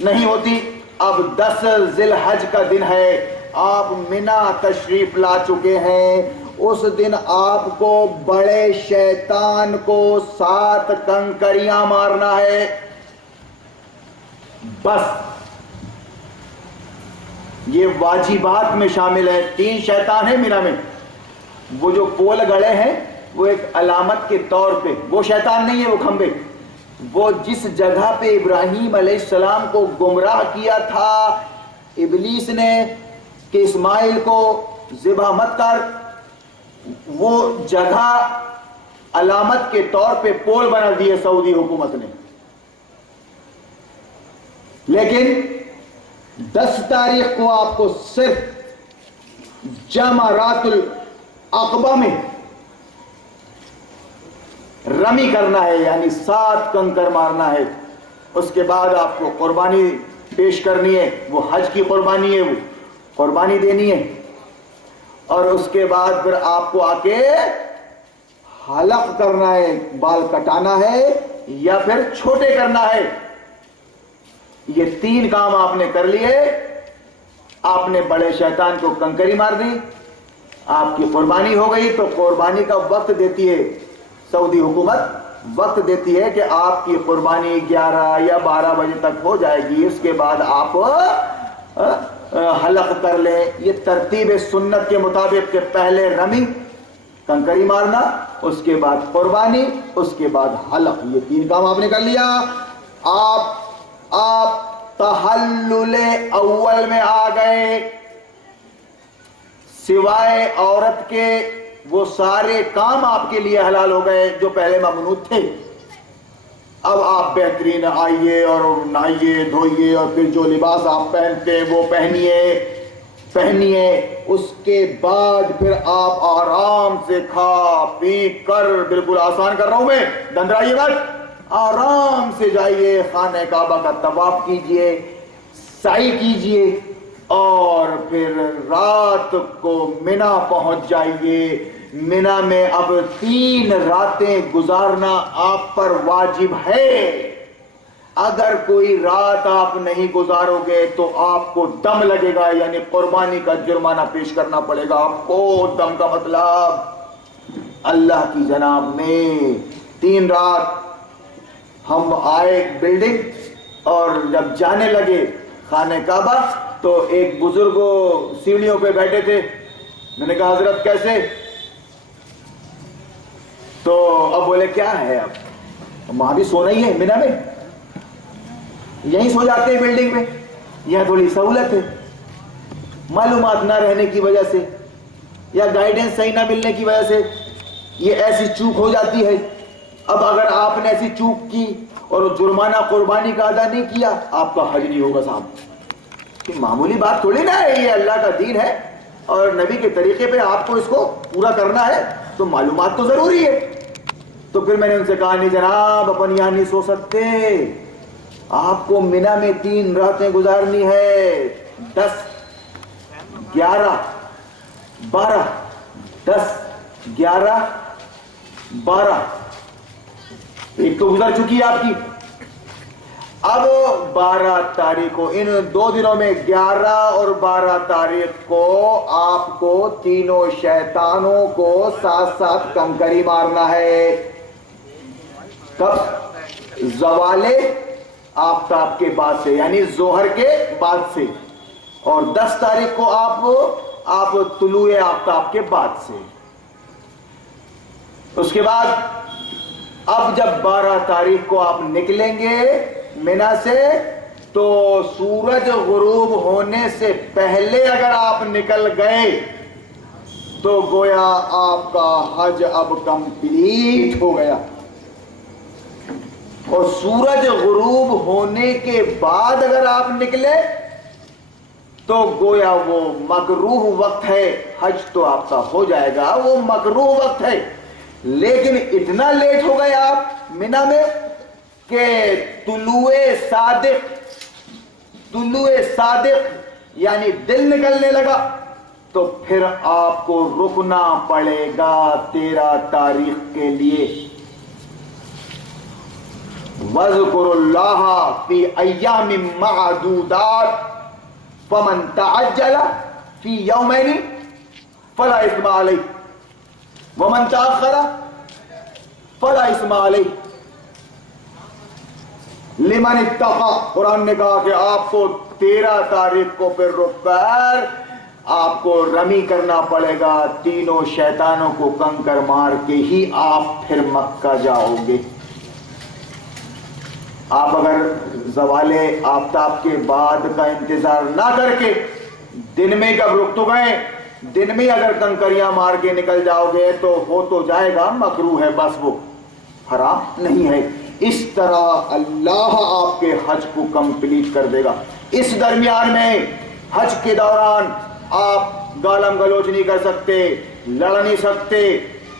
نہیں ہوتی. اب 10 ذی الحج کا دن ہے, آپ منا تشریف لا چکے ہیں. اس دن آپ کو بڑے شیطان کو 7 کنکریاں مارنا ہے. بس یہ واجبات میں شامل ہے. 3 شیطان ہیں مینا میں. وہ جو پول گڑے ہیں وہ ایک علامت کے طور پہ, وہ شیطان نہیں ہے, وہ کھمبے. وہ جس جگہ پہ ابراہیم علیہ السلام کو گمراہ کیا تھا ابلیس نے کہ اسماعیل کو ذبح مت کر, وہ جگہ علامت کے طور پہ پول بنا دیے سعودی حکومت نے. لیکن 10 تاریخ کو آپ کو صرف جمرات العقبہ میں رمی کرنا ہے, یعنی 7 کنکر مارنا ہے. اس کے بعد آپ کو قربانی پیش کرنی ہے, وہ حج کی قربانی ہے, وہ قربانی دینی ہے. اور اس کے بعد پھر آپ کو آ کے حلق کرنا ہے, بال کٹانا ہے یا پھر چھوٹے کرنا ہے. یہ 3 کام آپ نے کر لیے. آپ نے بڑے شیطان کو کنکری مار دی, آپ کی قربانی ہو گئی. تو قربانی کا وقت دیتی ہے سعودی حکومت, وقت دیتی ہے کہ آپ کی قربانی 11 یا 12 بجے تک ہو جائے گی. اس کے بعد آپ حلق کر لیں. یہ ترتیب سنت کے مطابق کہ پہلے رمی کنکری مارنا, اس کے بعد قربانی, اس کے بعد حلق. یہ 3 کام آپ نے کر لیا. آپ تحلل اول میں آ گئے. سوائے عورت کے وہ سارے کام آپ کے لیے حلال ہو گئے جو پہلے ممنوع تھے. اب آپ بہترین آئیے اور نہائیے دھوئیے اور پھر جو لباس آپ پہنتے ہیں وہ پہنیے. اس کے بعد پھر آپ آرام سے کھا پی کر, بالکل آسان کر رہا ہوں میں, دندرائیے مت, آرام سے جائیے خانہ کعبہ کا طواف کیجئے, سعی کیجئے, اور پھر رات کو منا پہنچ جائیے. منا میں اب 3 راتیں گزارنا آپ پر واجب ہے. اگر کوئی رات آپ نہیں گزارو گے تو آپ کو دم لگے گا, یعنی قربانی کا جرمانہ پیش کرنا پڑے گا آپ کو. دم کا مطلب اللہ کی جناب میں 3 رات ہم آئے بلڈنگ, اور جب جانے لگے خانہ کعبہ تو ایک بزرگ سیڑھیوں پہ بیٹھے تھے. میں نے کہا حضرت کیسے؟ تو اب بولے کیا ہے, اب وہاں بھی سونا ہی ہے منا میں, یہیں سو جاتے ہیں بلڈنگ میں, یہاں تھوڑی سہولت ہے. معلومات نہ رہنے کی وجہ سے یا گائیڈنس صحیح نہ ملنے کی وجہ سے یہ ایسی چوک ہو جاتی ہے. اب اگر آپ نے ایسی چوک کی اور جرمانہ قربانی کا ادا نہیں کیا, آپ کا حج نہیں ہوگا صاحب. یہ معمولی بات تھوڑی نہ ہے, یہ اللہ کا دین ہے اور نبی کے طریقے پہ آپ کو اس کو پورا کرنا ہے, تو معلومات تو ضروری ہے. تو پھر میں نے ان سے کہا نہیں جناب, اپن یہاں نہیں سو سکتے, آپ کو منا میں 3 راتیں گزارنی ہے. 10 11 12 10 11 12 ایک تو گزر چکی آپ کی. اب 12 تاریخ کو, ان 2 دنوں میں 11 اور 12 تاریخ کو آپ کو تینوں شیطانوں کو 7 کنکری مارنا ہے. کب؟ زوال آفتاب کے بعد سے, یعنی ظہر کے بعد سے, اور 10 تاریخ کو آپ طلوع آفتاب کے بعد سے. اس کے بعد اب جب 12 تاریخ کو آپ نکلیں گے منا سے, تو سورج غروب ہونے سے پہلے اگر آپ نکل گئے تو گویا آپ کا حج اب کمپلیٹ ہو گیا. اور سورج غروب ہونے کے بعد اگر آپ نکلے تو گویا وہ مکروہ وقت ہے. حج تو آپ کا ہو جائے گا, وہ مکروہ وقت ہے. لیکن اتنا لیٹ ہو گئے آپ منا میں کہ طلوع صادق یعنی دل نکلنے لگا, تو پھر آپ کو رکنا پڑے گا 13 تاریخ کے لیے. وَاذْكُرُوا اللَّهَ فِي أَيَّامٍ مَّعْدُودَاتٍ فَمَن تَعَجَّلَ فِي يَوْمَيْنِ فَلَا إِثْمَ عَلَيْهِ وَمَن تَأَخَّرَ فَلَا إِثْمَ عَلَيْهِ لِمَنِ اتَّقَى۔ قرآن نے کہا کہ آپ کو 13 تاریخ کو پھر رک کر آپ کو رمی کرنا پڑے گا، تینوں شیطانوں کو کنکر مار کے ہی آپ پھر مکہ جاؤ گے۔ آپ اگر زوال آفتاب کے بعد کا انتظار نہ کر کے دن میں جب رک تو گئے، دن میں اگر کنکریاں مار کے نکل جاؤ گے تو ہو تو جائے گا، مکروہ ہے، بس وہ حرام نہیں ہے۔ اس طرح اللہ آپ کے حج کو کمپلیٹ کر دے گا۔ اس درمیان میں حج کے دوران آپ گالم گلوچ نہیں کر سکتے، لڑ نہیں سکتے،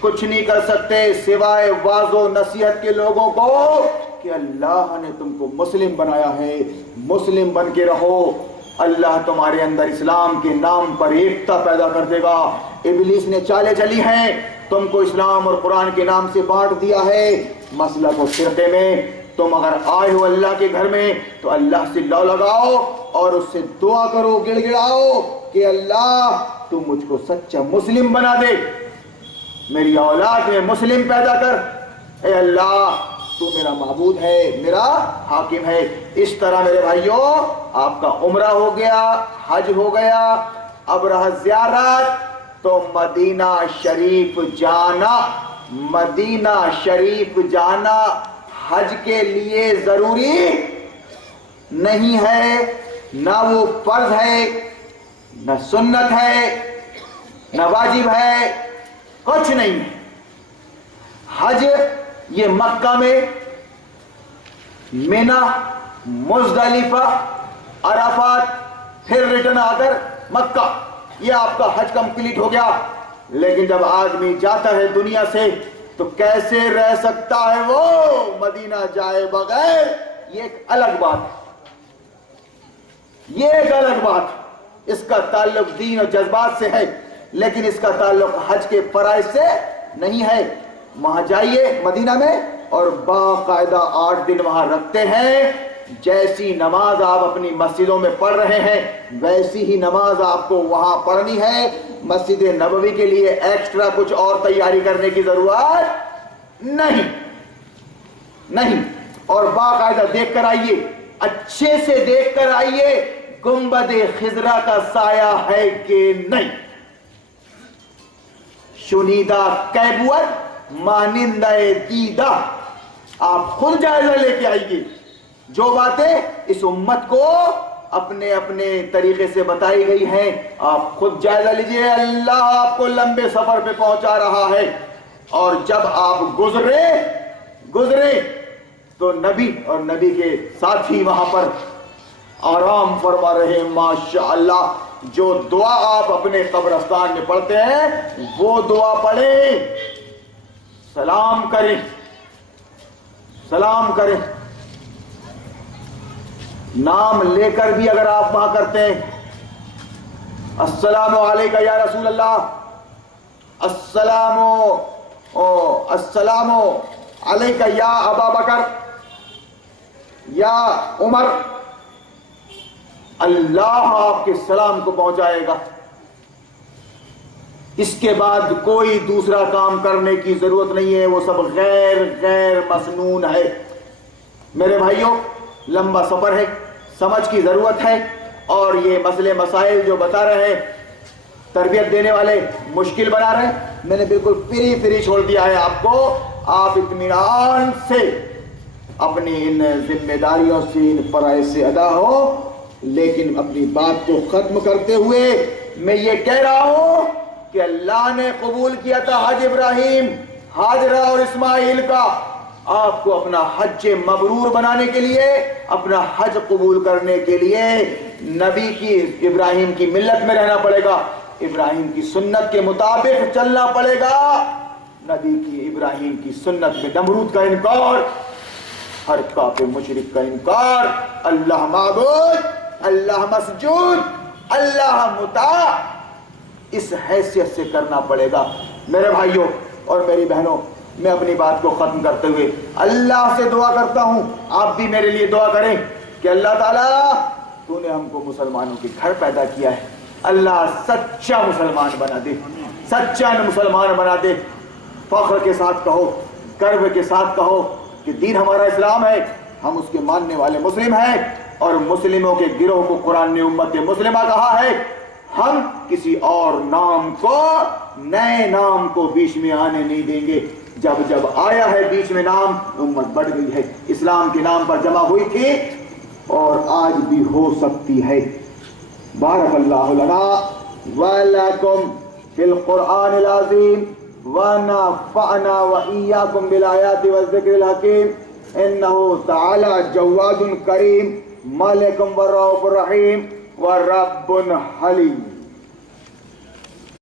کچھ نہیں کر سکتے سوائے واعظ و نصیحت کے لوگوں کو کہ اللہ نے تم کو مسلم بنایا ہے، مسلم بن کے رہو، اللہ تمہارے اندر اسلام کے نام پر ایکتا پیدا کر دے گا۔ ابلیس نے چالیں چلی ہیں، تم کو اسلام اور قرآن کے نام سے بانٹ دیا ہے، مسلک و فرقے میں۔ تم اگر آئے ہو اللہ کے گھر میں تو اللہ سے لو لگاؤ اور اس سے دعا کرو، گڑ گڑاؤ کہ اللہ تو مجھ کو سچا مسلم بنا دے، میری اولاد میں مسلم پیدا کر، اے اللہ تو میرا معبود ہے، میرا حاکم ہے۔ اس طرح میرے بھائیوں آپ کا عمرہ ہو گیا، حج ہو گیا، اب رہا زیارت، تو مدینہ شریف جانا، مدینہ شریف جانا حج کے لیے ضروری نہیں ہے، نہ وہ فرض ہے، نہ سنت ہے، نہ واجب ہے، کچھ نہیں ہے۔ حج یہ مکہ میں منی، مزدلفہ، عرفات، پھر ریٹرن آ کر مکہ، یہ آپ کا حج کمپلیٹ ہو گیا۔ لیکن جب آدمی جاتا ہے دنیا سے تو کیسے رہ سکتا ہے وہ مدینہ جائے بغیر؟ یہ ایک الگ بات ہے، یہ ایک الگ بات ہے۔ اس کا تعلق دین اور جذبات سے ہے، لیکن اس کا تعلق حج کے فرائض سے نہیں ہے۔ وہاں جائیے مدینہ میں اور باقاعدہ 8 دن وہاں رکھتے ہیں، جیسی نماز آپ اپنی مسجدوں میں پڑھ رہے ہیں ویسی ہی نماز آپ کو وہاں پڑھنی ہے۔ مسجد نبوی کے لیے ایکسٹرا کچھ اور تیاری کرنے کی ضرورت نہیں، اور باقاعدہ دیکھ کر آئیے، اچھے سے دیکھ کر آئیے گنبد خضرا کا سایہ ہے کہ نہیں، شنیدہ کیبوت مانندہ دیدہ، آپ خود جائزہ لے کے آئیے۔ جو باتیں اس امت کو اپنے اپنے طریقے سے بتائی گئی ہیں آپ خود جائزہ لیجئے۔ اللہ آپ کو لمبے سفر پہ پہنچا رہا ہے، اور جب آپ گزرے تو نبی اور نبی کے ساتھی وہاں پر آرام فرما رہے ہیں۔ ماشاءاللہ جو دعا آپ اپنے قبرستان میں پڑھتے ہیں وہ دعا پڑھیں، سلام کریں، نام لے کر بھی اگر آپ وہاں کرتے ہیں، السلام علیکہ یا رسول اللہ، السلام علیکہ یا ابا بکر یا عمر، اللہ آپ کے سلام کو پہنچائے گا۔ اس کے بعد کوئی دوسرا کام کرنے کی ضرورت نہیں ہے، وہ سب غیر مسنون ہے۔ میرے بھائیوں لمبا سفر ہے، سمجھ کی ضرورت ہے، اور یہ مسئلے مسائل جو بتا رہے ہیں تربیت دینے والے مشکل بنا رہے ہیں، میں نے بالکل فری چھوڑ دیا ہے آپ کو۔ آپ اطمینان سے اپنی ان ذمہ داریوں سے، ان فرائض سے ادا ہو، لیکن اپنی بات کو ختم کرتے ہوئے میں یہ کہہ رہا ہوں کہ اللہ نے قبول کیا تھا حج ابراہیم، ہاجرہ اور اسماعیل کا۔ آپ کو اپنا حج مبرور بنانے کے لیے، اپنا حج قبول کرنے کے لیے نبی کی ابراہیم کی ملت میں رہنا پڑے گا، ابراہیم کی سنت کے مطابق چلنا پڑے گا۔ نبی کی ابراہیم کی سنت میں نمرود کا انکار، ہر کافر مشرک کا انکار، اللہ معبود، اللہ مسجود، اللہ مطاع، اس حیثیت سے کرنا پڑے گا۔ میرے بھائیوں اور میری بہنوں، میں اپنی بات کو ختم کرتے ہوئے اللہ سے دعا کرتا ہوں، آپ بھی میرے لیے دعا کریں کہ اللہ تعالیٰ تو نے ہم کو مسلمانوں کے گھر پیدا کیا ہے، اللہ سچا مسلمان بنا دے، سچا مسلمان بنا دے، فخر کے ساتھ کہو، گرو کے ساتھ کہو کہ دین ہمارا اسلام ہے، ہم اس کے ماننے والے مسلم ہیں، اور مسلموں کے گروہ کو قرآن نے امت مسلمہ کہا ہے۔ ہم کسی اور نام کو، نئے نام کو بیچ میں آنے نہیں دیں گے۔ جب جب آیا ہے بیچ میں نام، امت بڑھ گئی ہے، اسلام کے نام پر جمع ہوئی تھی اور آج بھی ہو سکتی ہے۔ بارک اللہ لنا ولکم فی القرآن العظیم ونفعنا وإیاکم بالآیات والذکر الحکیم انہ تعالی جواد کریم مالک والرؤوف الرحیم ورب حلیم۔